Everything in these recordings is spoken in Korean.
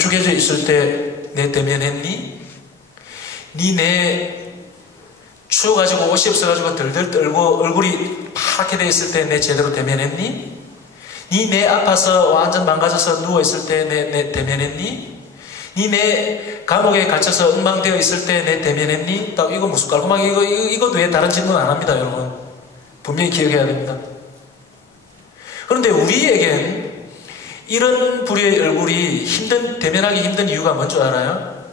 걸쭉해져 있을 때 내 대면했니? 네 추워가지고 옷이 없어가지고 덜덜 떨고 얼굴이 파랗게 돼 있을 때 내 제대로 대면했니? 네 아파서 완전 망가져서 누워있을 때 내 대면했니? 네 감옥에 갇혀서 엉망되어 있을 때 내 대면했니? 딱 이거 무슨 깔끔하게 이거 외에 다른 질문 안 합니다, 여러분. 분명히 기억해야 됩니다. 그런데 우리에겐 이런 부류의 얼굴이 대면하기 힘든 이유가 뭔 줄 알아요?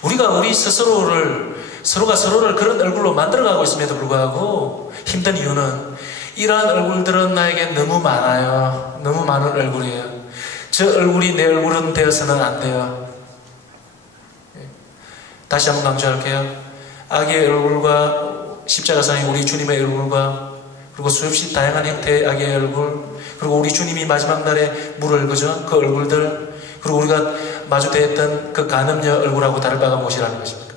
우리가 우리 서로가 서로를 그런 얼굴로 만들어가고 있음에도 불구하고 힘든 이유는 이러한 얼굴들은 나에게 너무 많아요. 너무 많은 얼굴이에요. 저 얼굴이 내 얼굴은 되어서는 안 돼요. 다시 한번 강조할게요. 악의 얼굴과 십자가상의 우리 주님의 얼굴과 그리고 수없이 다양한 형태의 악의 얼굴, 그리고 우리 주님이 마지막 날에 물을 그죠? 그 얼굴들, 그리고 우리가 마주대했던 그 간음녀 얼굴하고 다를 바가 무엇이라는 것입니까?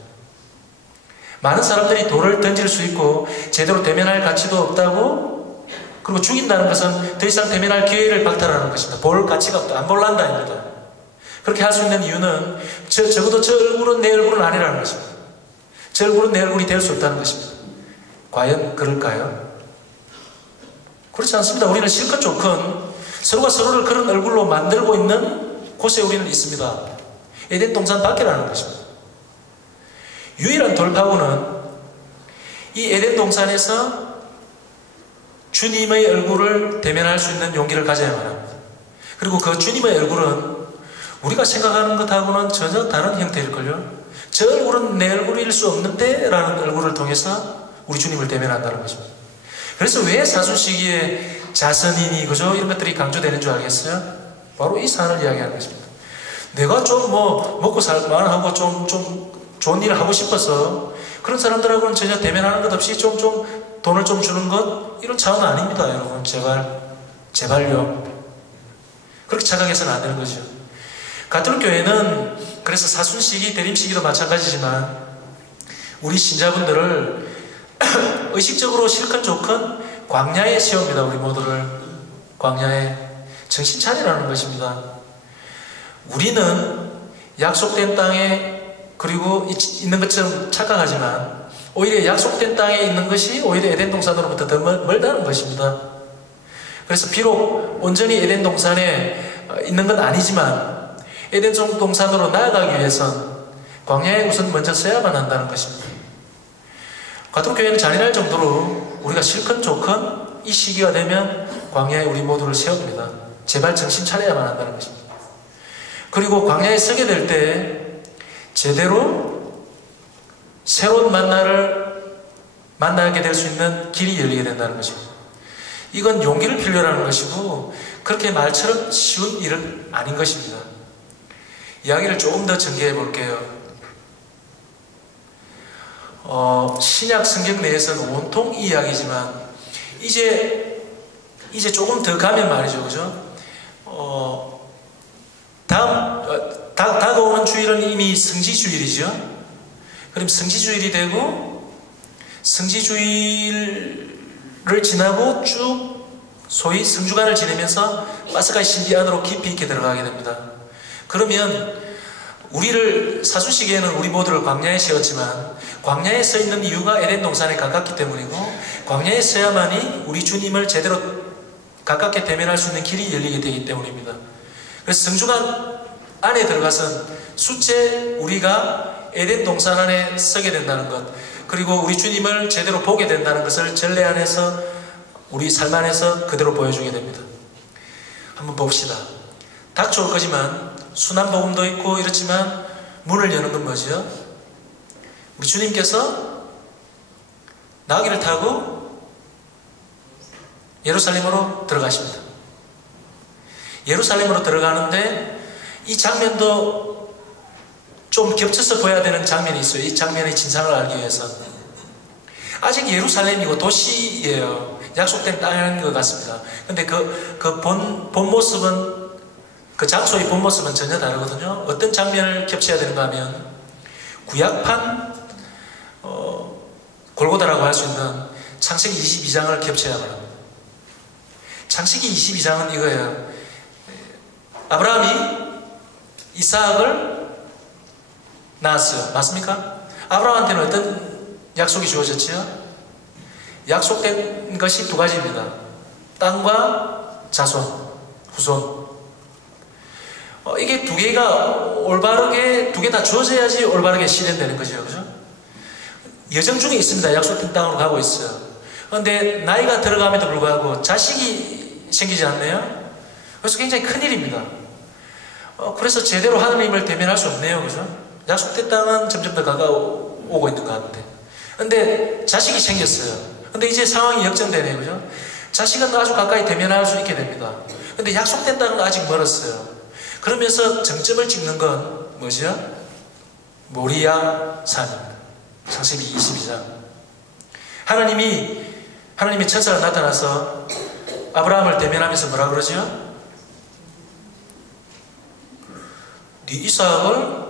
많은 사람들이 돌을 던질 수 있고 제대로 대면할 가치도 없다고, 그리고 죽인다는 것은 더 이상 대면할 기회를 박탈하는 것입니다. 볼 가치가 없다. 안 볼란다입니다. 그렇게 할 수 있는 이유는 적어도 저 얼굴은 내 얼굴은 아니라는 것입니다. 저 얼굴은 내 얼굴이 될 수 없다는 것입니다. 과연 그럴까요? 그렇지 않습니다. 우리는 실컷 좋건 서로가 서로를 그런 얼굴로 만들고 있는 곳에 우리는 있습니다. 에덴 동산 밖이라는 것입니다. 유일한 돌파구는 이 에덴 동산에서 주님의 얼굴을 대면할 수 있는 용기를 가져야만 합니다. 그리고 그 주님의 얼굴은 우리가 생각하는 것하고는 전혀 다른 형태일걸요. 저 얼굴은 내 얼굴일 수 없는데 라는 얼굴을 통해서 우리 주님을 대면한다는 것입니다. 그래서 왜 사순시기에 자선이니 그죠? 이런 것들이 강조되는 줄 알겠어요? 바로 이 사안을 이야기하는 것입니다. 내가 좀 먹고 살만하고 좀 좋은 일을 하고 싶어서 그런 사람들하고는 전혀 대면하는 것 없이 좀 돈을 좀 주는 것, 이런 차원은 아닙니다, 여러분. 제발요. 그렇게 착각해서는 안 되는 거죠. 가톨릭 교회는 그래서 사순시기, 대림시기도 마찬가지지만 우리 신자분들을 의식적으로 실컷 좋건 광야에 세웁니다. 우리 모두를 광야에 정신 차리라는 것입니다. 우리는 약속된 땅에 그리고 있는 것처럼 착각하지만 오히려 약속된 땅에 있는 것이 오히려 에덴 동산으로부터 더 멀다는 것입니다. 그래서 비록 온전히 에덴 동산에 있는 건 아니지만 에덴 동산으로 나아가기 위해선 광야에 우선 먼저 서야만 한다는 것입니다. 가톨릭 교회는 잔인할 정도로 우리가 실컷 좋건 이 시기가 되면 광야에 우리 모두를 세웁니다. 제발 정신 차려야만 한다는 것입니다. 그리고 광야에 서게 될 때 제대로 새로운 만나게 될 수 있는 길이 열리게 된다는 것입니다. 이건 용기를 필요로 하는 것이고 그렇게 말처럼 쉬운 일은 아닌 것입니다. 이야기를 조금 더 전개해 볼게요. 신약 성경 내에서는 온통 이 이야기지만 이제 조금 더 가면 말이죠, 그죠? 다가오는 주일은 이미 성지주일이죠. 그럼 성지주일이 되고 성지주일을 지나고 쭉 소위 성주간을 지내면서 파스가 신기 안으로 깊이 있게 들어가게 됩니다. 그러면 우리를 사순시기에는 우리 모두를 광야에 세웠지만 광야에 서 있는 이유가 에덴 동산에 가깝기 때문이고 광야에 서야만이 우리 주님을 제대로 가깝게 대면할 수 있는 길이 열리게 되기 때문입니다. 그래서 성주간 안에 들어가선 숫째 우리가 에덴 동산 안에 서게 된다는 것, 그리고 우리 주님을 제대로 보게 된다는 것을 전례 안에서 우리 삶 안에서 그대로 보여주게 됩니다. 한번 봅시다. 닥쳐올 거지만 순환복음도 있고 이렇지만 문을 여는 건 뭐죠? 우리 주님께서 나귀를 타고 예루살렘으로 들어가십니다. 예루살렘으로 들어가는데 이 장면도 좀 겹쳐서 보여야 되는 장면이 있어요. 이 장면의 진상을 알기 위해서. 아직 예루살렘이고 도시예요. 약속된 땅인 것 같습니다. 근데 그 본 모습은, 그 장소의 본 모습은 전혀 다르거든요. 어떤 장면을 겹쳐야 되는가 하면 구약판 골고다라고 할 수 있는 창세기 22장을 겹쳐야만 합니다. 창세기 22장은 이거예요. 아브라함이 이삭을 낳았어요. 맞습니까? 아브라함한테는 어떤 약속이 주어졌지요? 약속된 것이 두 가지입니다. 땅과 자손, 후손. 이게 두 개가 올바르게, 두 개 다 주어져야지 올바르게 실현되는 거죠. 그죠? 여정 중에 있습니다. 약속된 땅으로 가고 있어요. 그런데 나이가 들어감에도 불구하고 자식이 생기지 않네요. 그래서 굉장히 큰일입니다. 그래서 제대로 하나님을 대면할 수 없네요. 그죠? 약속된 땅은 점점 더 가까워오고 있는 것 같은데. 근데 자식이 생겼어요. 근데 이제 상황이 역전되네요. 그죠? 자식은 아주 가까이 대면할 수 있게 됩니다. 근데 약속된 땅은 아직 멀었어요. 그러면서 정점을 찍는 건 뭐죠? 모리아 산입니다. 창세기 22장. 하나님이 천사가 나타나서 아브라함을 대면하면서 뭐라 그러죠? 네 이삭을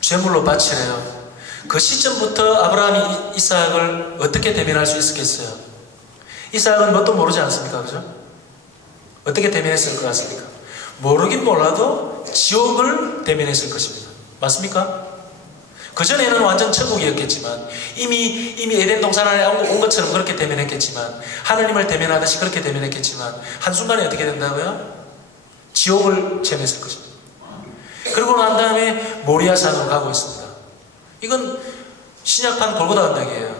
제물로 바치래요. 그 시점부터 아브라함이 이삭을 어떻게 대면할 수 있었겠어요? 이삭은 뭣도 모르지 않습니까? 그죠? 어떻게 대면했을 것 같습니까? 모르긴 몰라도 지옥을 대면했을 것입니다. 맞습니까? 그전에는 완전 천국이었겠지만 이미 에덴 동산 안에 온 것처럼 그렇게 대면했겠지만 하나님을 대면하듯이 그렇게 대면했겠지만 한순간에 어떻게 된다고요? 지옥을 체험했을 것입니다. 그러고 난 다음에 모리아산으로 가고 있습니다. 이건 신약판 골고다 언덕이에요.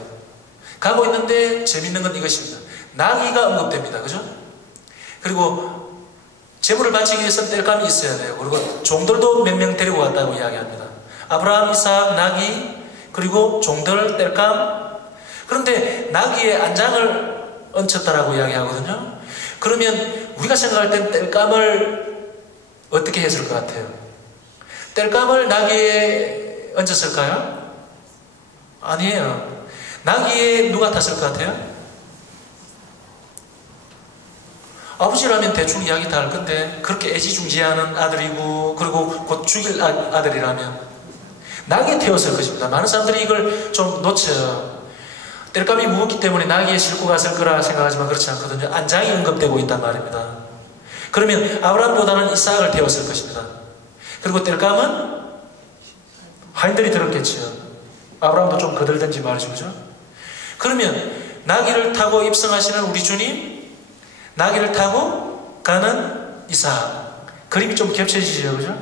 가고 있는데 재밌는 건 이것입니다. 나귀가 언급됩니다. 그죠? 그리고 제물을 바치기 위해서는 땔감이 있어야 돼요. 그리고 종들도 몇 명 데리고 갔다고 이야기합니다. 아브라함, 이삭, 나귀, 그리고 종들, 땔감. 그런데 나귀의 안장을 얹혔다라고 이야기하거든요. 그러면 우리가 생각할 땐 땔감을 어떻게 했을 것 같아요? 땔감을 나귀에 얹었을까요? 아니에요. 나귀에 누가 탔을 것 같아요? 아버지라면 대충 이야기 다 할 건데 그렇게 애지중지하는 아들이고 그리고 곧 죽일 아들이라면 나귀에 태웠을 것입니다. 많은 사람들이 이걸 좀 놓쳐요. 땔감이 무겁기 때문에 나귀에 싣고 갔을 거라 생각하지만 그렇지 않거든요. 안장이 언급되고 있단 말입니다. 그러면 아브라함보다는 이삭을 태웠을 것입니다. 그리고 땔감은 하인들이 들었겠지요. 아브라함도 좀 거들든지 말이죠. 그죠? 그러면 나귀를 타고 입성하시는 우리 주님, 나귀를 타고 가는 이삭. 그림이 좀 겹쳐지죠. 그죠?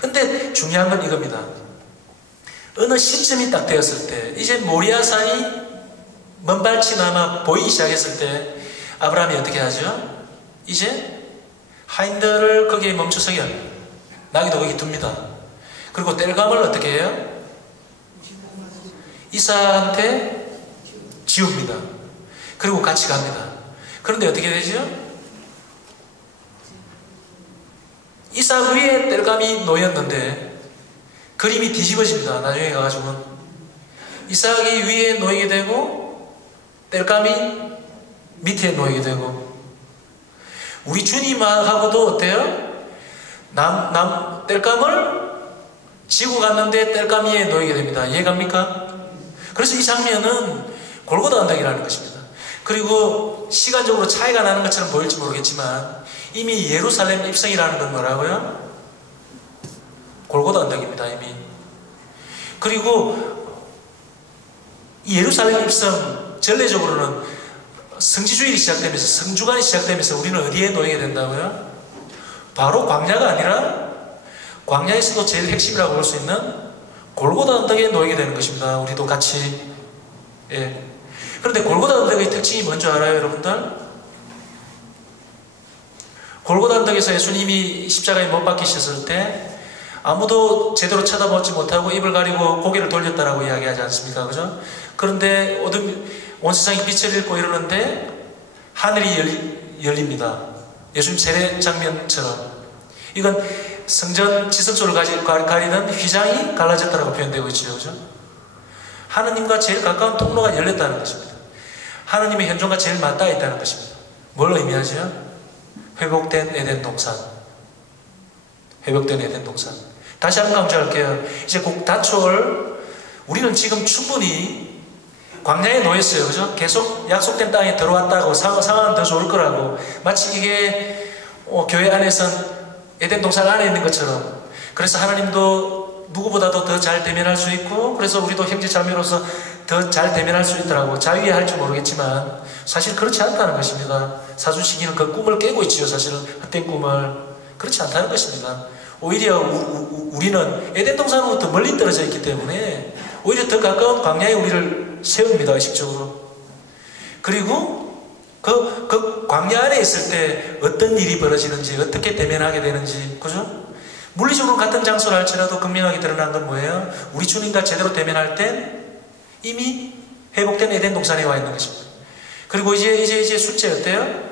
근데 중요한 건 이겁니다. 어느 시점이 딱 되었을 때, 이제 모리아산이 먼발치나마 보이기 시작했을 때, 아브라함이 어떻게 하죠? 이제 하인들을 거기에 멈춰서게 합니다. 나귀도 거기 둡니다. 그리고 땔감을 어떻게 해요? 이삭한테 지웁니다. 그리고 같이 갑니다. 그런데 어떻게 되죠? 이삭 위에 땔감이 놓였는데 그림이 뒤집어집니다. 나중에 가가지고는 이삭이 위에 놓이게 되고 땔감이 밑에 놓이게 되고 우리 주님하고도 어때요? 땔감을 지고 갔는데 땔감 위에 놓이게 됩니다. 이해갑니까? 그래서 이 장면은 골고다 언덕이라는 것입니다. 그리고 시간적으로 차이가 나는 것처럼 보일지 모르겠지만 이미 예루살렘 입성이라는 건 뭐라고요? 골고다 언덕입니다. 이미. 그리고 이 예루살렘 입성 전례적으로는 성지주일이 시작되면서 성주간이 시작되면서 우리는 어디에 놓이게 된다고요? 바로 광야가 아니라 광야에서도 제일 핵심이라고 볼 수 있는 골고다 언덕에 놓이게 되는 것입니다. 우리도 같이. 예. 그런데 골고다 언덕의 특징이 뭔지 알아요, 여러분들? 골고다 언덕에서 예수님이 십자가에 못 박히셨을 때 아무도 제대로 쳐다보지 못하고 입을 가리고 고개를 돌렸다라고 이야기하지 않습니까? 그죠? 그런데 온 세상이 빛을 잃고 이러는데 하늘이 열립니다. 예수님 세례 장면처럼. 이건 성전 지성소를 가리는 휘장이 갈라졌다라고 표현되고 있죠. 그죠? 하느님과 제일 가까운 통로가 열렸다는 것입니다. 하느님의 현존과 제일 맞닿아 있다는 것입니다. 뭘 의미하죠? 회복된 에덴 동산. 회복된 에덴 동산. 다시 한번 강조할게요. 이제 곧 다초올 우리는 지금 충분히 광야에 놓였어요. 그죠? 계속 약속된 땅에 들어왔다고 상황은 더 좋을 거라고 마치 이게 교회 안에선 에덴 동산 안에 있는 것처럼 그래서 하나님도 누구보다도 더 잘 대면할 수 있고, 그래서 우리도 형제 자매로서 더 잘 대면할 수 있더라고. 자위에 할지 모르겠지만 사실 그렇지 않다는 것입니다. 사주시기는 그 꿈을 깨고 있지요. 사실은 헛된 꿈을. 그렇지 않다는 것입니다. 오히려 우리는 에덴 동산으로부터 멀리 떨어져 있기 때문에 오히려 더 가까운 광야에 우리를 세웁니다. 의식적으로. 그리고 그 광야 안에 있을 때 어떤 일이 벌어지는지, 어떻게 대면하게 되는지, 그죠? 물리적으로 같은 장소를 할지라도 극명하게 드러난 건 뭐예요? 우리 주님과 제대로 대면할 땐 이미 회복된 에덴 동산에 와 있는 것입니다. 그리고 이제 숫자 어때요?